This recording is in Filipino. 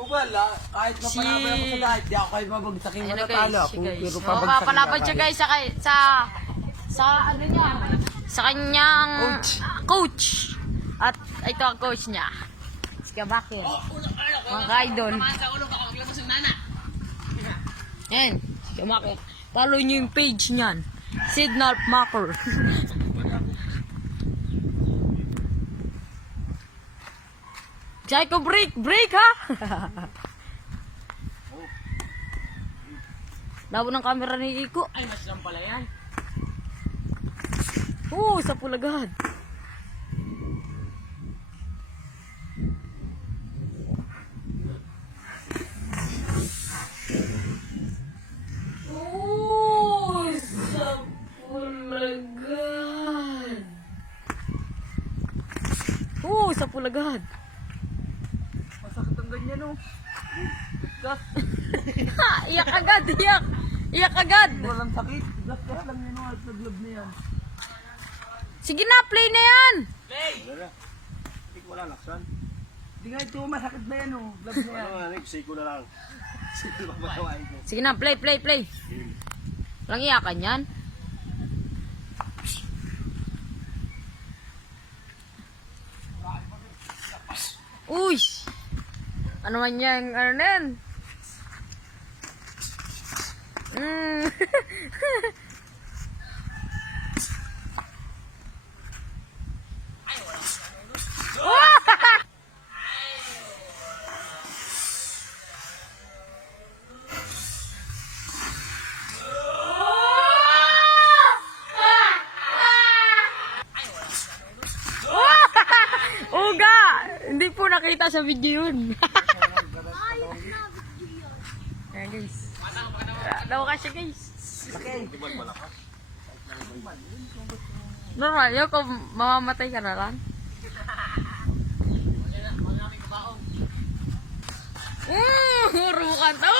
Wala, kahit mapalaban ako sa lahat, di ako kayo mabagsaking matatalo. Ako, pero Papalaban siya guys sa ano niya, sa kanyang coach. At ito ang coach niya. Si Kabaki. Mga ka-idol. Yan, si Kabaki. Follow niyo yung page niyan. Signal Maker. Psycho break ha! Labo ng camera ni Iko. Ay, mas lang pala yan. Sa pulagad. Sa pulagad. Sa pulagad. masakit ang ganyan, oh. Iyak agad, iyak. Iyak agad. Walang sakit. Gas ka lang yan, oh. Sa glove na yan. Sige na, play na yan. Play! Hindi ko wala laksan. Hindi nga ito, masakit na yan, oh. Glove na yan. Ano nga, Nick? Siko na lang. Siko lang matawain ko. Sige na, play. Walang iyakan yan. Uy! Ano man yan? Ano na yan? Uga! Hindi po nakita sa video yun. Ayan guys. Daw ka siya guys. Normal yun kung mamamatay ka na lang. Hurukan to!